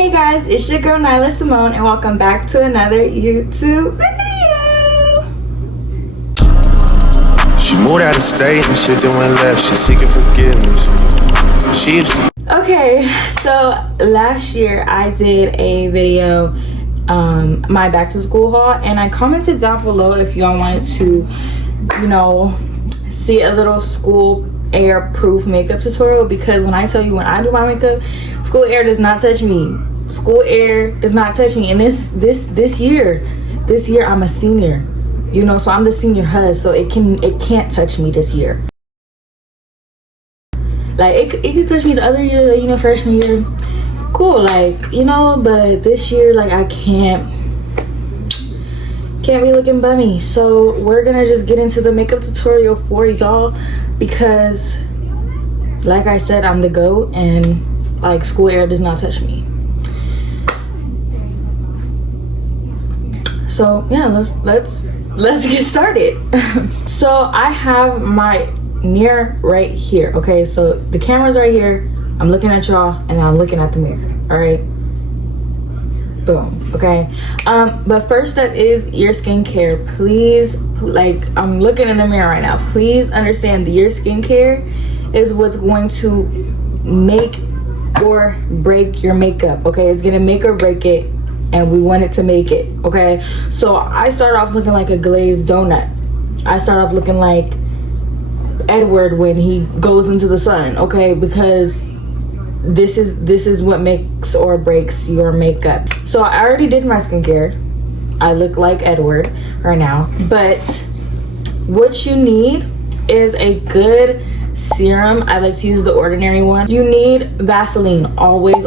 Hey guys, it's your girl Nyla Simone and welcome back to another YouTube video. She moved out of state and shit that went left. She's seeking forgiveness. She used to. Okay, so last year I did a video, my back to school haul, and I commented down below if y'all wanted to, see a little school air proof makeup tutorial, because when I tell you, when I do my makeup, school air does not touch me. School air does not touch me. And this year I'm a senior, so I'm the senior hus, so it can't touch me this year. Like it could touch me the other year, freshman year, cool, but this year, I can't be looking bummy. So we're gonna just get into the makeup tutorial for y'all, because like I said, I'm the GOAT, and school air does not touch me. So yeah, let's get started. So I have my mirror right here. Okay, so the camera's right here, I'm looking at y'all and I'm looking at the mirror. All right, boom. Okay, but first step is your skincare. Please, I'm looking in the mirror right now, please understand that your skincare is what's going to make or break your makeup. Okay, it's gonna make or break it, and we want it to make it. Okay, so I start off looking like a glazed donut. I start off looking like Edward when he goes into the sun. Okay, because this is what makes or breaks your makeup. So I already did my skincare. I look like Edward right now, but what you need is a good serum. I like to use the Ordinary one. You need Vaseline, always.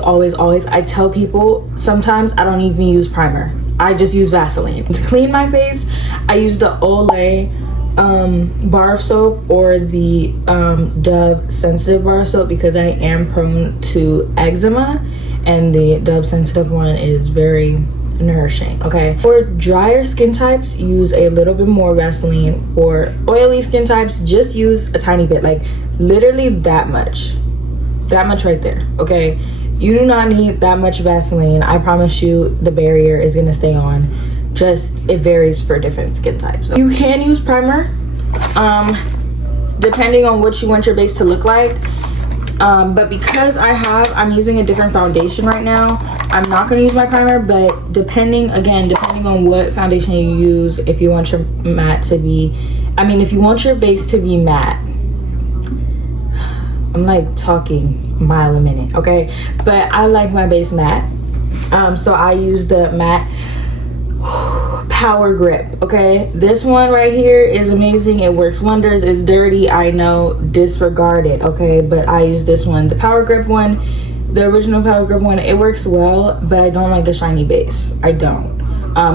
I tell people sometimes I don't even use primer, I just use Vaseline. To clean my face, I use the Olay bar of soap or the Dove sensitive bar of soap, because I am prone to eczema, and the Dove sensitive one is very nourishing. Okay, for drier skin types, use a little bit more Vaseline. For oily skin types, just use a tiny bit, literally that much right there. Okay, you do not need that much Vaseline. I promise you the barrier is gonna stay on. Just it varies for different skin types. You can use primer depending on what you want your base to look like, but because I'm using a different foundation right now, I'm not going to use my primer. But depending on what foundation you use, if you want your if you want your base to be matte, I'm talking mile a minute, okay, but I like my base matte, so I use the matte Power Grip. Okay, this one right here is amazing. It works wonders. It's dirty, I know, disregard it. Okay, but I use this one, the Power Grip one, the original Power Grip one. It works well, but I don't like a shiny base. I don't.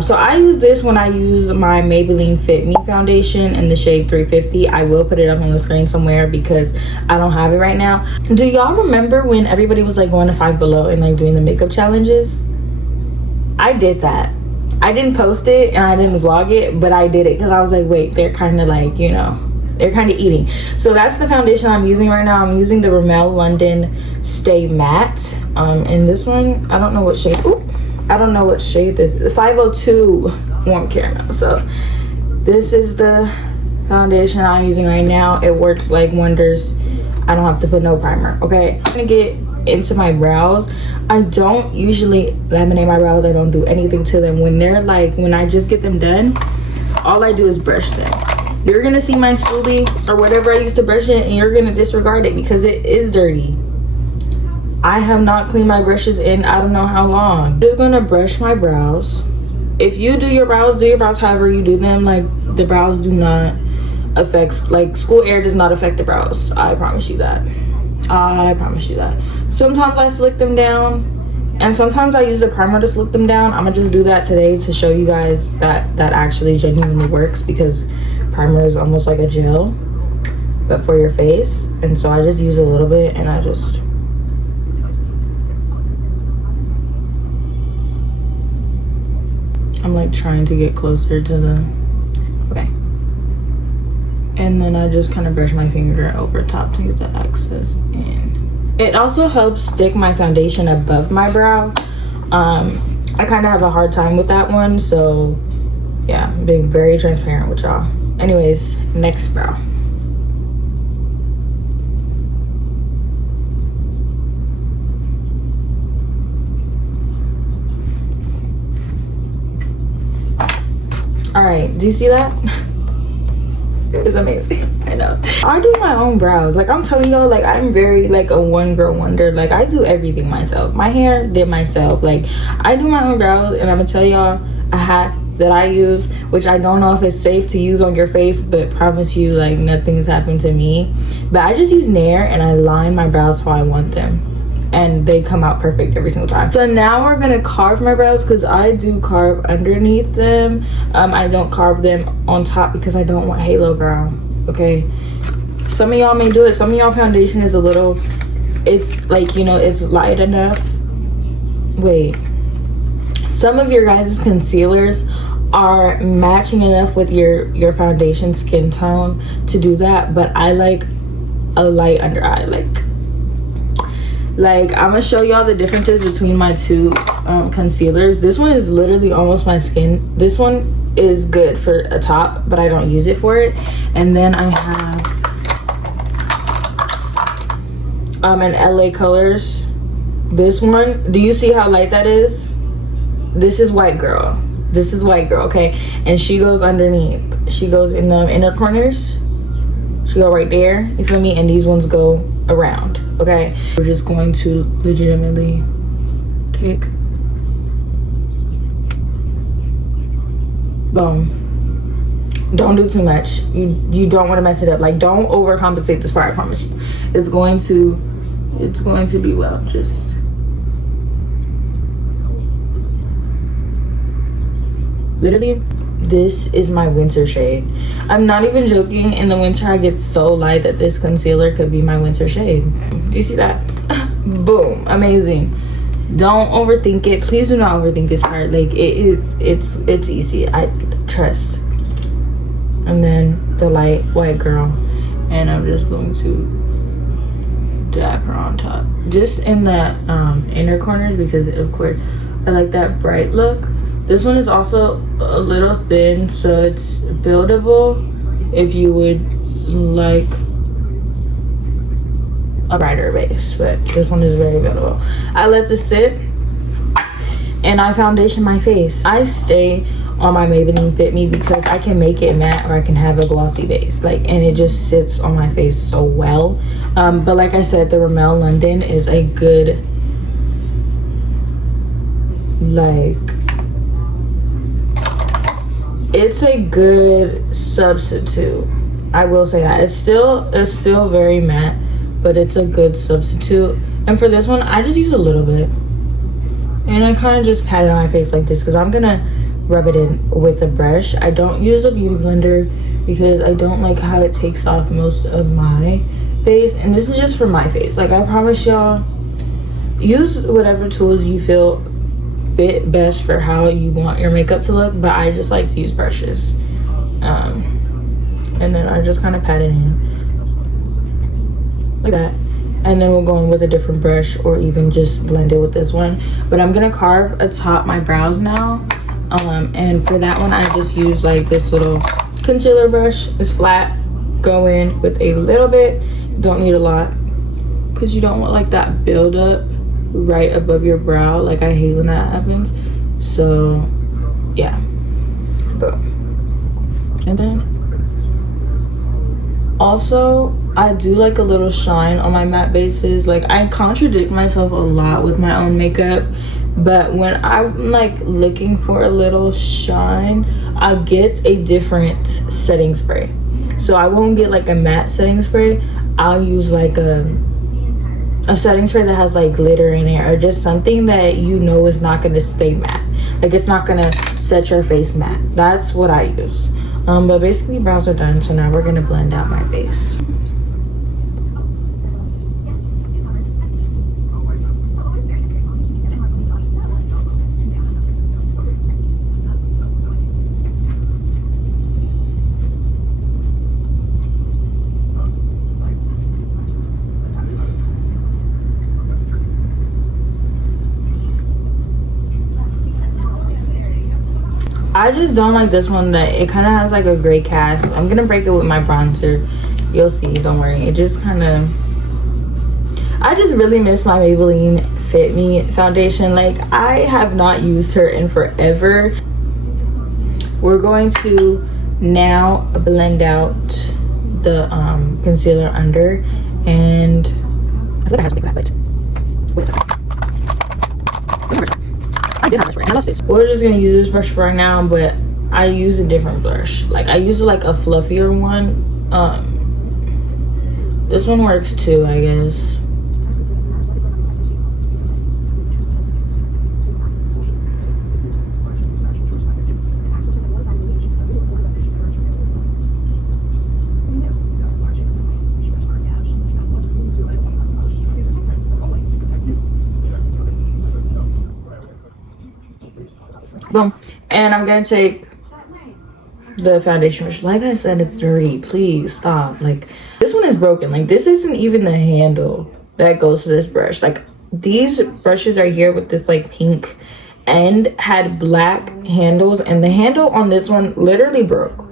So I use this when I use my Maybelline Fit Me foundation in the shade 350. I will put it up on the screen somewhere because I don't have it right now. Do y'all remember when everybody was going to Five Below and doing the makeup challenges? I did that. I didn't post it and I didn't vlog it, but I did it because I was wait, they're kind of they're kind of eating. So that's the foundation I'm using right now. I'm using the Rimmel London Stay Matte. And this one, I don't know what shade. I don't know what shade this is. 502 Warm Caramel. So this is the foundation I'm using right now. It works like wonders. I don't have to put no primer. Okay, I'm gonna get into my brows. I don't usually laminate my brows. I don't do anything to them. When they're when I just get them done, all I do is brush them. You're gonna see my spoolie or whatever I used to brush it, and you're gonna disregard it because it is dirty. I have not cleaned my brushes in I don't know how long. I'm just gonna brush my brows. If you do your brows however you do them. The brows do not affect, school air does not affect the brows. I promise you that. I promise you that. Sometimes I slick them down, and sometimes I use the primer to slick them down. I'm gonna just do that today to show you guys that actually genuinely works, because primer is almost like a gel but for your face. And so I just use a little bit, and I'm trying to get closer to the, okay, and then I just kind of brush my finger over top to get the excess in. It also helps stick my foundation above my brow. I kind of have a hard time with that one, so yeah, I'm being very transparent with y'all. Anyways, next brow. All right, do you see that? It's amazing. I know. I do my own brows. Like, I'm telling y'all, like, I'm very like a one girl wonder. Like, I do everything myself. My hair did myself. Like, I do my own brows, and I'm gonna tell y'all a hack that I use, which I don't know if it's safe to use on your face, but promise you, like, nothing's happened to me. But I just use Nair and I line my brows how I want them, and they come out perfect every single time. So now we're gonna carve my brows, because I do carve underneath them. I don't carve them on top because I don't want halo brow. Okay, some of y'all may do it. Some of y'all foundation is a little, it's like, you know, it's light enough. Wait, some of your guys' concealers are matching enough with your foundation skin tone to do that, but I like a light under eye. Like, I'm gonna show y'all the differences between my two concealers. This one is literally almost my skin. This one is good for a top, but I don't use it for it. And then I have an LA Colors. This one, do you see how light that is? This is white girl. This is white girl, okay? And she goes underneath. She goes in the inner corners. She go right there, you feel me? And these ones go around, okay? We're just going to legitimately take, boom. Don't do too much. You don't want to mess it up. Like, don't overcompensate this part, I promise you. It's going to be well. Just literally, this is my winter shade. I'm not even joking. In the winter, I get so light that this concealer could be my winter shade. Do you see that? Boom, amazing. Don't overthink it. Please do not overthink this part. Like, it's easy. I trust. And then the light white girl, and I'm just going to dab her on top, just in the inner corners, because of course I like that bright look. This one is also a little thin, so it's buildable if you would like a brighter base, but this one is very buildable. I let this sit, and I foundation my face. I stay on my Maybelline Fit Me because I can make it matte or I can have a glossy base, like, and it just sits on my face so well. But like I said, the Rimmel London is a good, like, it's a good substitute. I will say that it's still very matte, but it's a good substitute. And for this one, I just use a little bit, and I kind of just pat it on my face like this because I'm gonna rub it in with a brush. I don't use a beauty blender because I don't like how it takes off most of my face, and this is just for my face. Like, I promise y'all, use whatever tools you feel fit best for how you want your makeup to look, but I just like to use brushes. And then I just kind of pat it in like that, and then we'll go in with a different brush or even just blend it with this one. But I'm gonna carve atop my brows now, and for that one I just use like this little concealer brush. It's flat. Go in with a little bit, don't need a lot, because you don't want like that build up right above your brow. Like, I hate when that happens. So yeah, boom. And then also, I do like a little shine on my matte bases. Like, I contradict myself a lot with my own makeup, but when I'm like looking for a little shine, I get a different setting spray. So I won't get like a matte setting spray. I'll use like a setting spray that has like glitter in it, or just something that you know is not going to stay matte. Like, it's not going to set your face matte. That's what I use. But basically, brows are done, so now we're going to blend out my face. I just don't like this one, that it kind of has like a gray cast. I'm gonna break it with my bronzer. You'll see, don't worry. It just kind of, I just really miss my Maybelline Fit Me foundation. Like, I have not used her in forever. We're going to now blend out the concealer under, and I think I have something back, but wait a second. I did have brush, right? I lost it. We're just gonna use this brush for right now, but I use a different brush. Like, I use like a fluffier one. This one works too, I guess. Boom. And I'm gonna take the foundation brush. Like I said, it's dirty. Please stop. Like, this one is broken. Like, this isn't even the handle that goes to this brush. Like, these brushes right here with this like pink end had black handles, and the handle on this one literally broke.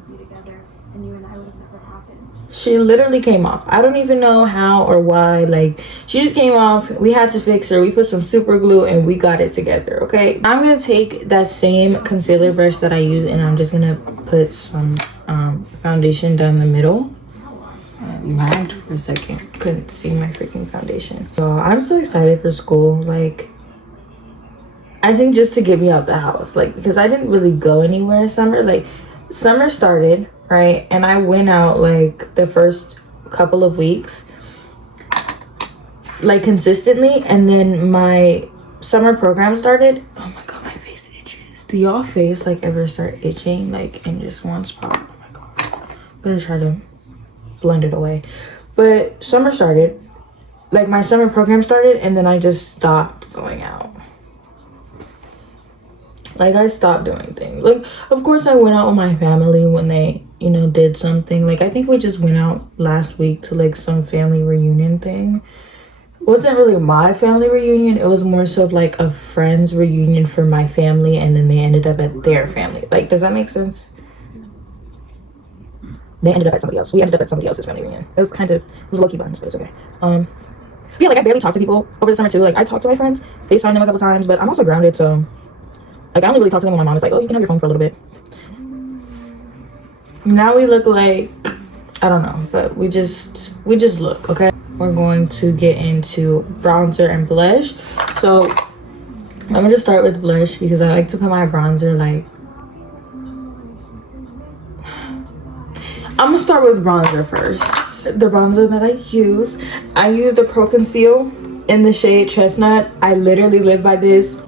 She literally came off. I don't even know how or why. Like, she just came off. We had to fix her. We put some super glue and we got it together. Okay, I'm gonna take that same concealer brush that I use, and I'm just gonna put some foundation down the middle. I lagged for a second, couldn't see my freaking foundation. So I'm so excited for school. Like, I think just to get me out the house, like, because I didn't really go anywhere summer. Like, summer started, right, and I went out like the first couple of weeks, like consistently, and then my summer program started. Oh my god, my face itches. Do y'all face like ever start itching like in just one spot? Oh my god, I'm gonna try to blend it away. But summer started, like my summer program started, and then I just stopped going out. Like, I stopped doing things. Like, of course I went out with my family when they, you know, did something. Like, I think we just went out last week to like some family reunion thing. It wasn't really my family reunion. It was more so of like a friend's reunion for my family, and then they ended up at their family. Like, does that make sense? They ended up at somebody else. We ended up at somebody else's family reunion. It was low-key buns, but it's okay. Yeah, like, I barely talk to people over the summer too. Like, I talk to my friends, FaceTime them a couple times, but I'm also grounded, so like, I only really talk to them when my mom is like, oh, you can have your phone for a little bit. Now we look like, I don't know, but we just look, okay? We're going to get into bronzer and blush. So I'm gonna just start with blush because I like to put my bronzer like, I'm gonna start with bronzer first. The bronzer that I use the Pro Conceal in the shade Chestnut. I literally live by this.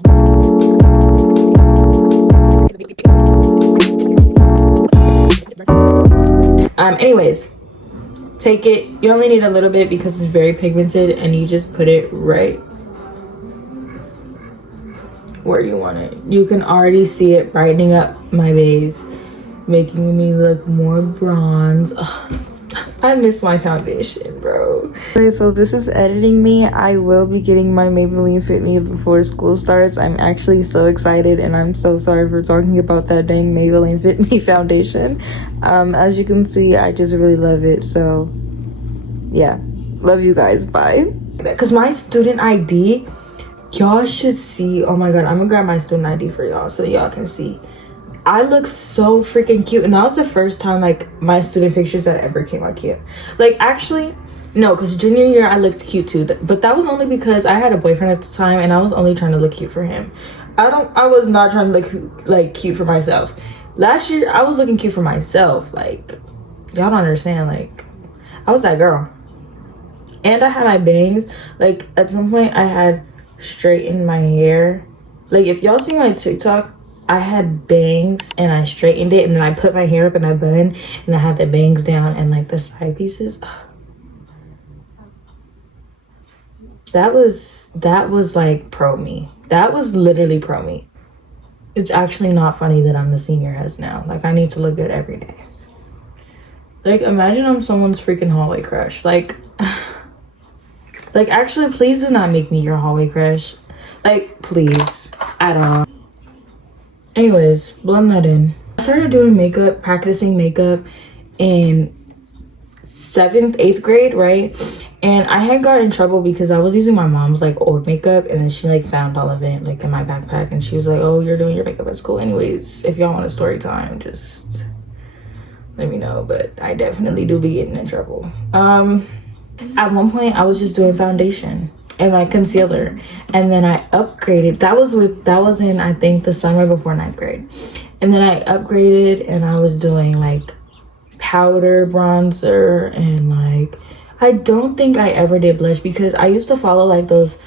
Anyways, take it. You only need a little bit because it's very pigmented, and you just put it right where you want it. You can already see it brightening up my base, making me look more bronze. Ugh, I miss my foundation, bro. Okay, so this is editing me. I will be getting my Maybelline Fit Me before school starts. I'm actually so excited, and I'm so sorry for talking about that dang Maybelline Fit Me foundation. As you can see, I just really love it. So yeah, love you guys. Bye. Because my student ID, y'all should see. Oh my god, I'm gonna grab my student ID for y'all so y'all can see. I look so freaking cute, and that was the first time like my student pictures that ever came out cute. Like, actually no, because junior year I looked cute too, but that was only because I had a boyfriend at the time, and I was only trying to look cute for him. I was not trying to look like cute for myself. Last year I was looking cute for myself. Like, y'all don't understand. Like, I was that girl. And I had my bangs. Like, at some point I had straightened my hair. Like, if y'all see my TikTok, I had bangs and I straightened it, and then I put my hair up in a bun, and I had the bangs down and like the side pieces. That was like pro me. That was literally pro me. It's actually not funny that I'm the senior as now. Like, I need to look good every day. Like, imagine I'm someone's freaking hallway crush. Like actually, please do not make me your hallway crush. Like, please, at all. Anyways, blend that in. I started doing makeup, practicing makeup in 7th, 8th grade, right? And I had got in trouble because I was using my mom's like old makeup, and then she like found all of it like in my backpack, and she was like, oh, you're doing your makeup at school. Anyways, if y'all want a story time, just let me know. But I definitely do be getting in trouble. At one point I was just doing foundation and like concealer, and then I upgraded. That was in, I think, the summer before 9th grade. And then I upgraded and I was doing like powder, bronzer, and like, I don't think I ever did blush because I used to follow like those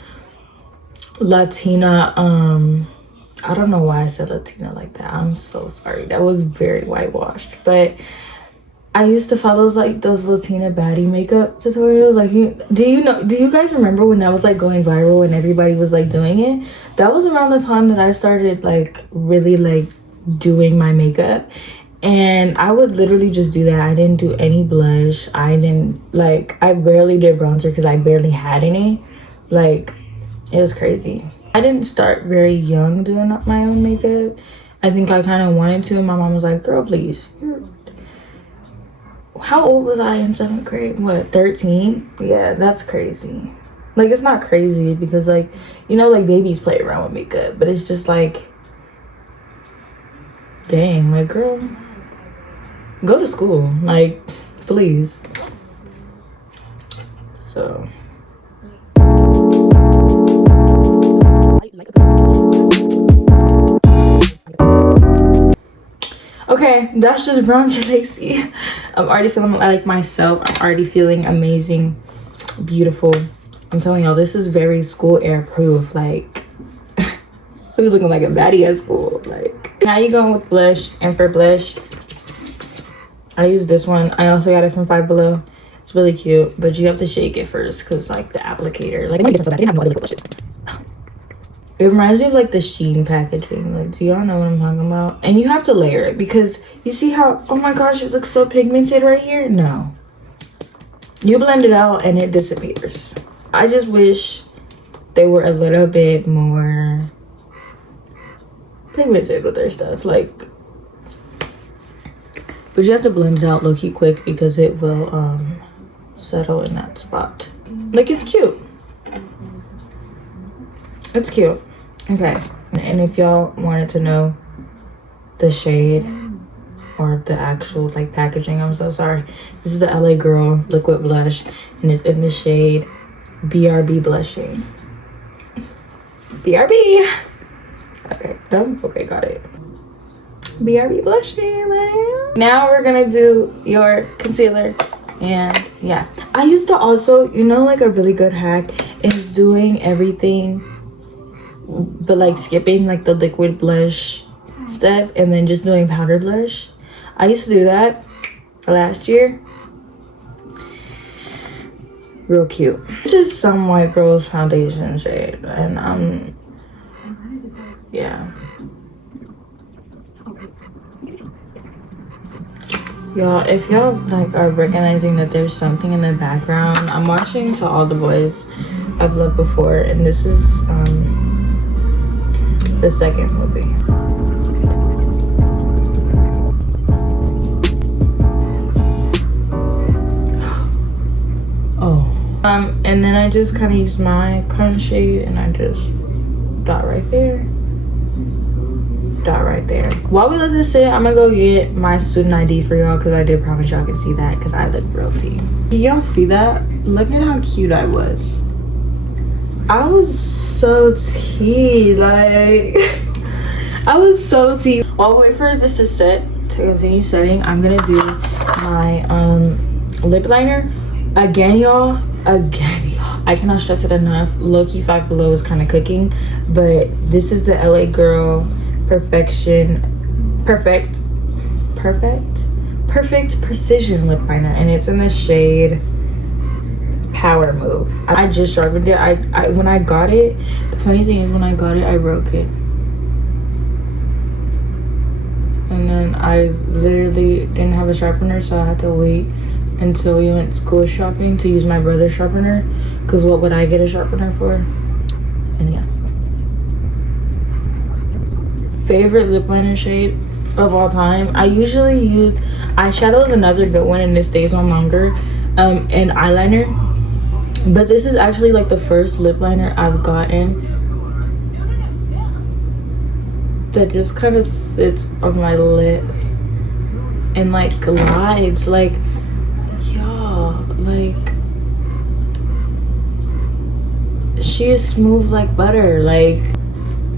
Latina, I don't know why I said Latina like that. I'm so sorry. That was very whitewashed. But I used to follow those Latina baddie makeup tutorials. Like, do you guys remember when that was like going viral and everybody was like doing it? That was around the time that I started like really like doing my makeup. And I would literally just do that. I didn't do any blush. I barely did bronzer because I barely had any. Like, it was crazy. I didn't start very young doing my own makeup. I think I kind of wanted to, and my mom was like, girl, please. How old was I in 7th grade? What, 13? Yeah, that's crazy. Like, it's not crazy because, like, you know, like, babies play around with makeup, but it's just like, dang, like, girl, go to school, like, please. So okay, that's just bronzer, Lacey. I'm already feeling like myself. I'm already feeling amazing, beautiful. I'm telling y'all, this is very school air proof. Like, who's looking like a baddie at school? Like, now you going with blush, and for blush, I use this one. I also got it from Five Below. It's really cute, but you have to shake it first because like the applicator, like, I didn't have no other liquid blushes. It reminds me of like the Shein packaging. Like, do y'all know what I'm talking about? And you have to layer it because you see how, oh my gosh, it looks so pigmented right here. No, you blend it out and it disappears. I just wish they were a little bit more pigmented with their stuff, like, but you have to blend it out low-key quick because it will settle in that spot. Like, it's cute. It's cute. Okay, and if y'all wanted to know the shade or the actual like packaging, I'm so sorry. This is the LA Girl liquid blush, and it's in the shade BRB Blushing. BRB. Okay, done. Okay, got it. BRB Blushing. Man. Now we're gonna do your concealer. And yeah, I used to also, you know, like a really good hack is doing everything but like skipping like the liquid blush step and then just doing powder blush. I used to do that last year. Real cute. This is some white girl's foundation shade, and yeah. Y'all, if y'all like are recognizing that there's something in the background, I'm watching To All the Boys I've Loved Before, and this is the second movie. Oh. And then I just kind of use my crunch shade and I just dot right there. Dot right there. While we let this sit, I'm gonna go get my student ID for y'all because I did promise y'all can see that because I look real tea. Y'all see that? Look at how cute I was. I was so tea, like I was so tea. While we wait for this to set, to continue setting, I'm gonna do my lip liner again, y'all. I cannot stress it enough. Low-key Five Below is kind of cooking, but this is the LA Girl Perfect Precision lip liner, and it's in the shade Power Move. I just sharpened it. I when I got it, the funny thing is when I got it, I broke it, and then I literally didn't have a sharpener, so I had to wait until we went school shopping to use my brother's sharpener, because what would I get a sharpener for? And yeah, favorite lip liner shade of all time. I usually use eyeshadow is another good one, and it stays on longer, and eyeliner. But this is actually like the first lip liner I've gotten that just kind of sits on my lips and like glides, like, y'all, like, she is smooth like butter. Like,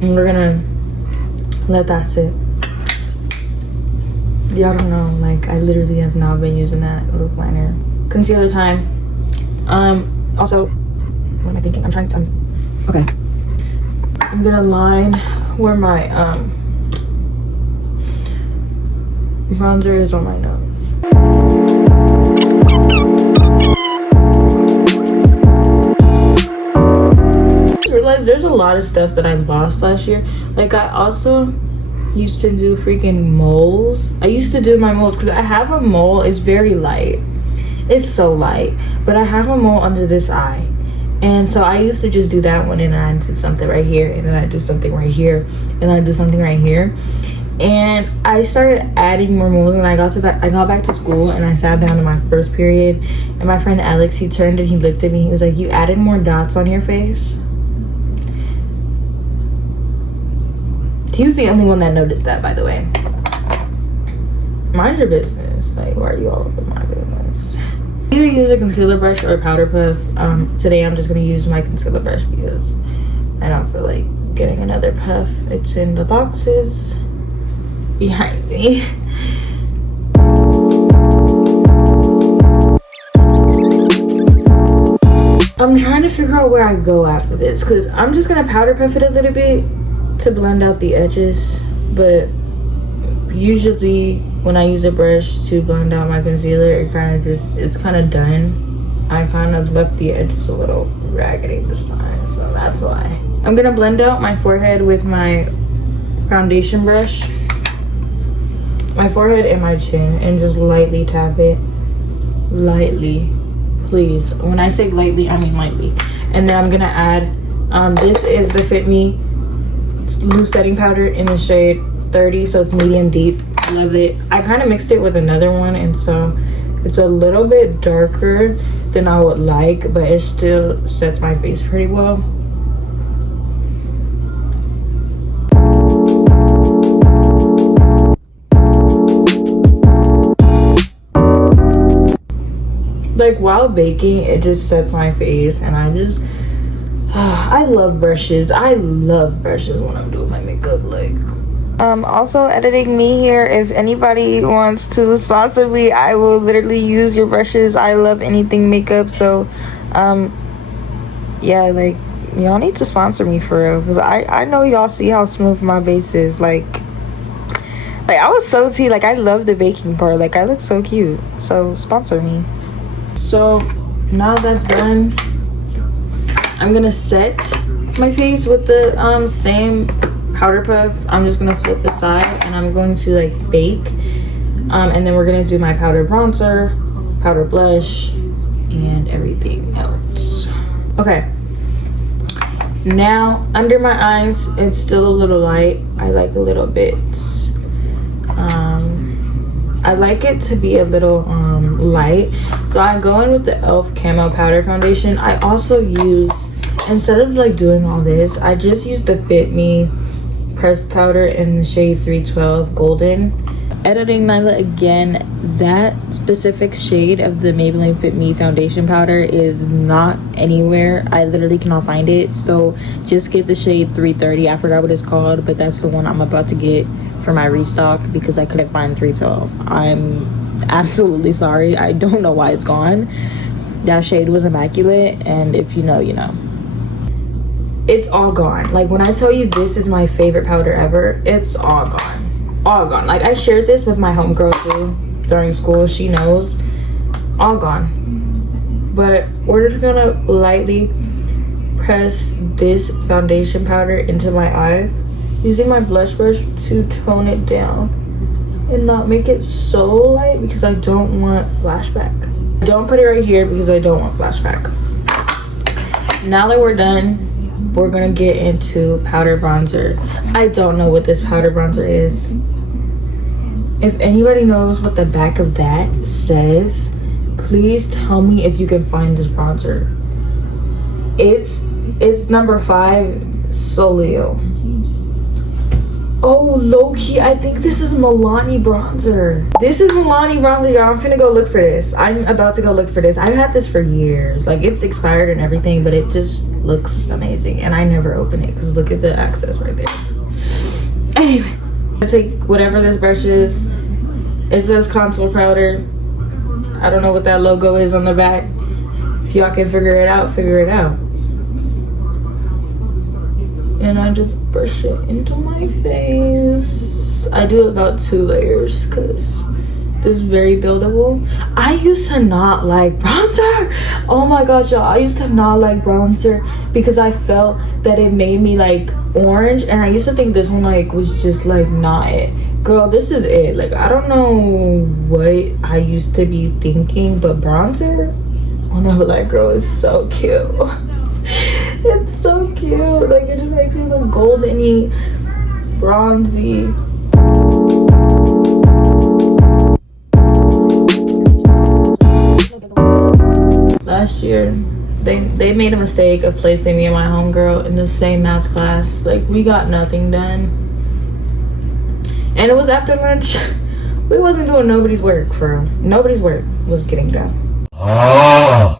and we're gonna let that sit. Y'all don't know, like, I literally have not been using that lip liner. Concealer time. Also, what am I thinking? Okay. I'm gonna line where my bronzer is on my nose. I realized there's a lot of stuff that I lost last year. Like, I also used to do freaking moles. I used to do my moles because I have a mole. It's very light. It's so light. But I have a mole under this eye. And so I used to just do that one, and then I did something right here, and then I do something right here, and then I do something right here. And I started adding more moles when I got back to school, and I sat down in my first period, and my friend Alex, he turned and he looked at me. He was like, "You added more dots on your face." He was the only one that noticed that, by the way. Mind your business. Like, why are you all over my business? Either use a concealer brush or a powder puff. Today I'm just gonna use my concealer brush because I don't feel like getting another puff. It's in the boxes behind me. I'm trying to figure out where I go after this because I'm just gonna powder puff it a little bit to blend out the edges, but usually when I use a brush to blend out my concealer, it's kind of done. I kind of left the edges a little raggedy this time, so that's why. I'm gonna blend out my forehead with my foundation brush, my forehead and my chin, and just lightly tap it. Lightly, please. When I say lightly, I mean lightly. And then I'm gonna add, this is the Fit Me loose setting powder in the shade 30, so it's medium deep. Love it. I kind of mixed it with another one, and so it's a little bit darker than I would like, but it still sets my face pretty well. Like, while baking, it just sets my face, and I love brushes. I love brushes when I'm doing my makeup. Like, also editing me here. If anybody wants to sponsor me, I will literally use your brushes. I love anything makeup. So yeah, like, y'all need to sponsor me for real, because I know y'all see how smooth my base is. Like I was so tea. Like, I love the baking part. Like, I look so cute. So sponsor me. So now that's done, I'm gonna set my face with the same powder puff. I'm just gonna flip the side, and I'm going to like bake, and then we're gonna do my powder bronzer, powder blush, and everything else. Okay, now under my eyes, it's still a little light. I like a little bit, I like it to be a little light, so I go in with the e.l.f. Camo Powder Foundation. I also use, instead of like doing all this, I just use the Fit Me pressed powder in the shade 312 Golden. Editing Nyla again, that specific shade of the Maybelline Fit Me foundation powder is not anywhere. I literally cannot find it, so just get the shade 330. I forgot what it's called, but that's the one I'm about to get for my restock because I couldn't find 312. I'm absolutely sorry. I don't know why it's gone. That shade was immaculate, and if you know, you know. It's all gone. Like, when I tell you this is my favorite powder ever, it's all gone. All gone. Like, I shared this with my homegirl too during school. She knows. All gone. But we're just gonna lightly press this foundation powder into my eyes using my blush brush to tone it down and not make it so light because I don't want flashback. Don't put it right here because I don't want flashback. Now that we're done, we're gonna get into powder bronzer. I don't know what this powder bronzer is. If anybody knows what the back of that says, please tell me if you can find this bronzer. It's number 5 Solio. Oh, low-key, I think this is Milani bronzer. This is Milani bronzer, y'all. I'm finna go look for this. I'm about to go look for this. I've had this for years. Like, it's expired and everything, but it just looks amazing. And I never open it because look at the access right there. Anyway, I'm gonna take whatever this brush is. It says contour powder. I don't know what that logo is on the back. If y'all can figure it out, figure it out. And I just brush it into my face. I do about 2 layers because this is very buildable. I used to not like bronzer. Oh my gosh, y'all. I used to not like bronzer because I felt that it made me like orange. And I used to think this one like was just like not it. Girl, this is it. Like, I don't know what I used to be thinking, but bronzer on a black girl is so cute. It's so cute. Like, it just makes me look golden-y, bronzy. Last year, they made a mistake of placing me and my homegirl in the same math class. Like, we got nothing done. And it was after lunch. We wasn't doing nobody's work, for real. Nobody's work was getting done. Oh.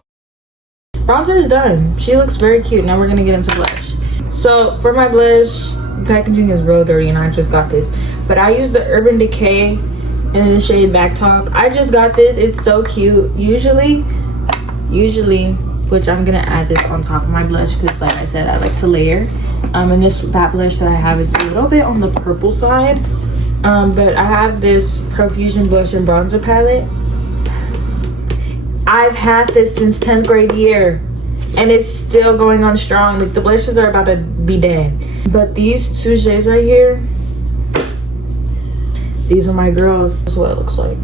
Bronzer is done. She looks very cute. Now we're gonna get into blush. So for my blush, the packaging is real dirty and I just got this. But I use the Urban Decay in the shade Back Talk. I just got this. It's so cute. Usually, which I'm gonna add this on top of my blush because like I said, I like to layer. And that blush that I have is a little bit on the purple side. But I have this Profusion blush and bronzer palette. I've had this since 10th grade year and it's still going on strong. Like, the blushes are about to be dead. But these 2 shades right here, these are my girls. This is what it looks like.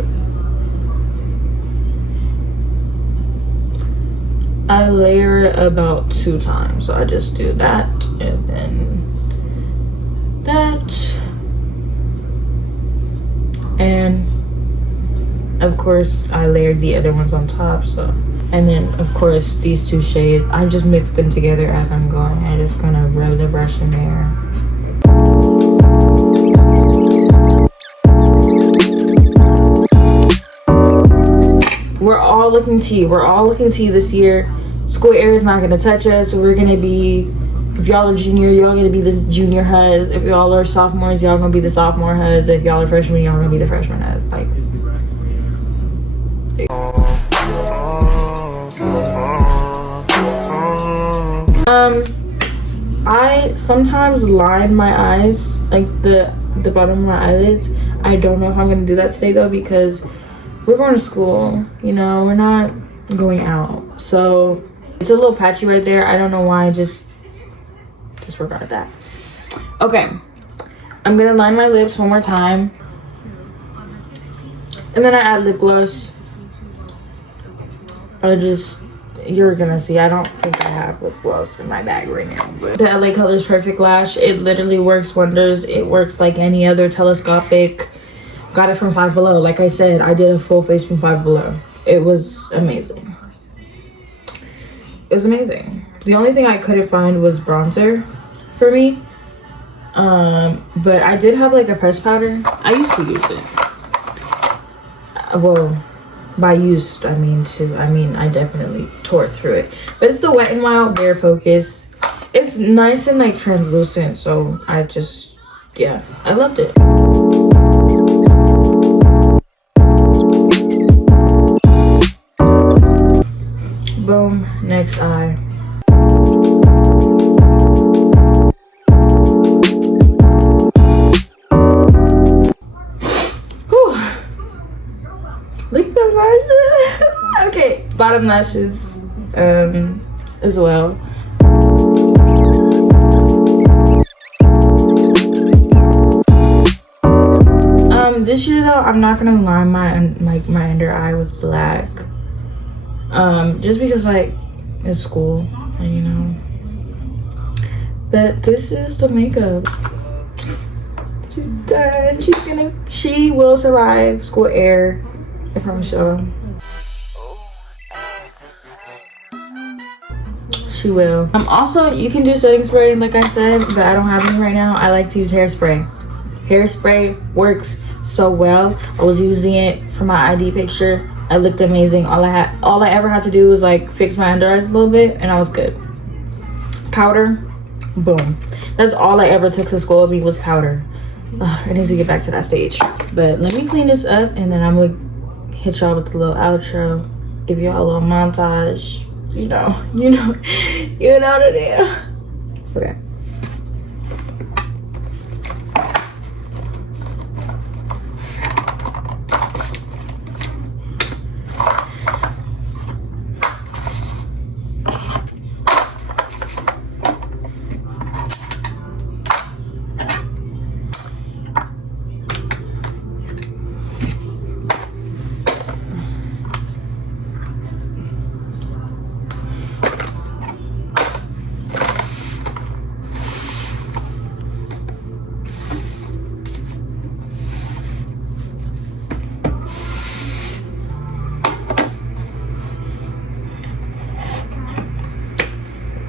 I layer it about 2 times. So I just do that and then that. And of course I layered the other ones on top. So, and then of course these 2 shades, I just mix them together as I'm going. I just kind of rub the brush in there. We're all looking tea. We're all looking tea this year. School air is not gonna touch us. We're gonna be, if y'all are junior, y'all gonna be the junior huz. If y'all are sophomores, y'all gonna be the sophomore huz. If y'all are freshmen, y'all gonna be the freshman huz. Like, I sometimes line my eyes, like the bottom of my eyelids. I don't know if I'm gonna do that today though because we're going to school, you know, we're not going out. So it's a little patchy right there. I don't know why, just disregard that. Okay, I'm gonna line my lips one more time. And then I add lip gloss. You're gonna see, I don't think I have lip gloss in my bag right now. But the LA Colors Perfect Lash, it literally works wonders. It works like any other telescopic. Got it from Five Below. Like I said, I did a full face from Five Below. It was amazing. It was amazing. The only thing I couldn't find was bronzer for me. But I did have like a pressed powder. I used to use it. Well, by used, I mean I definitely tore through it. But it's the Wet n Wild Bare Focus. It's nice and like translucent, so yeah, I loved it. Boom, next eye. Whew. Look at the lashes. Okay, bottom lashes as well. This year though, I'm not gonna line my under eye with black. Just because like it's school and you know, But this is the makeup. She's done. She will survive school air. I promise y'all. She will. Also, you can do setting spray like I said, but I don't have any right now. I like to use hairspray. Hairspray works so well. I was using it for my ID picture. I looked amazing. All I ever had to do was like fix my under eyes a little bit and I was good. Powder, boom. That's all I ever took to school with me was powder. Ugh, I need to get back to that stage. But let me clean this up and then I'm gonna hit y'all with a little outro. Give y'all a little montage. You know the deal. Okay.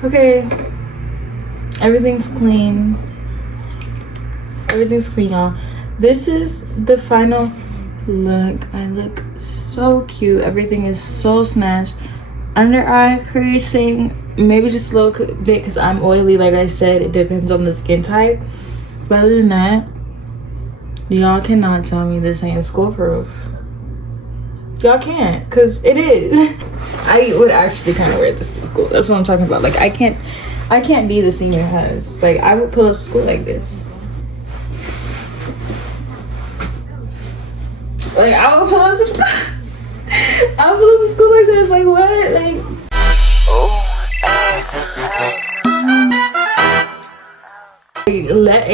Okay, everything's clean. Everything's clean, y'all. This is the final look. I look so cute. Everything is so snatched. Under eye creasing, maybe just a little bit because I'm oily. Like I said, it depends on the skin type. But other than that, y'all cannot tell me this ain't school proof. Y'all can't, because it is. I would actually kind of wear this to school. That's what I'm talking about. Like I can't be the senior has. Like I would pull up to school like this. Like I would pull up to school. I would pull up to school like this. Like what? Like let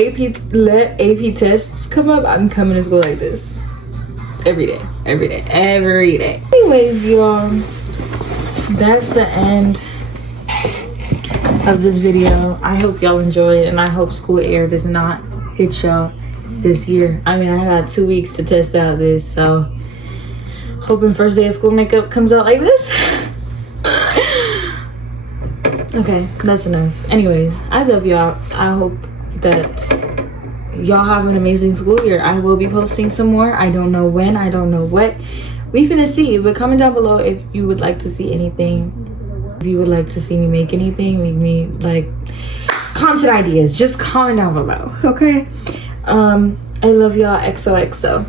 AP tests come up. I'm coming to school like this. Every day. Anyways, y'all, that's the end of this video. I hope y'all enjoyed and I hope school air does not hit y'all this year. I mean, I had 2 weeks to test out this, so hoping first day of school makeup comes out like this. Okay, that's enough. Anyways, I love y'all. I hope that y'all have an amazing school year. I will be posting some more. I don't know when, I don't know what. We finna see. But comment down below if you would like to see anything. If you would like to see me make anything, make me like content ideas. Just comment down below, okay? I love y'all. XOXO.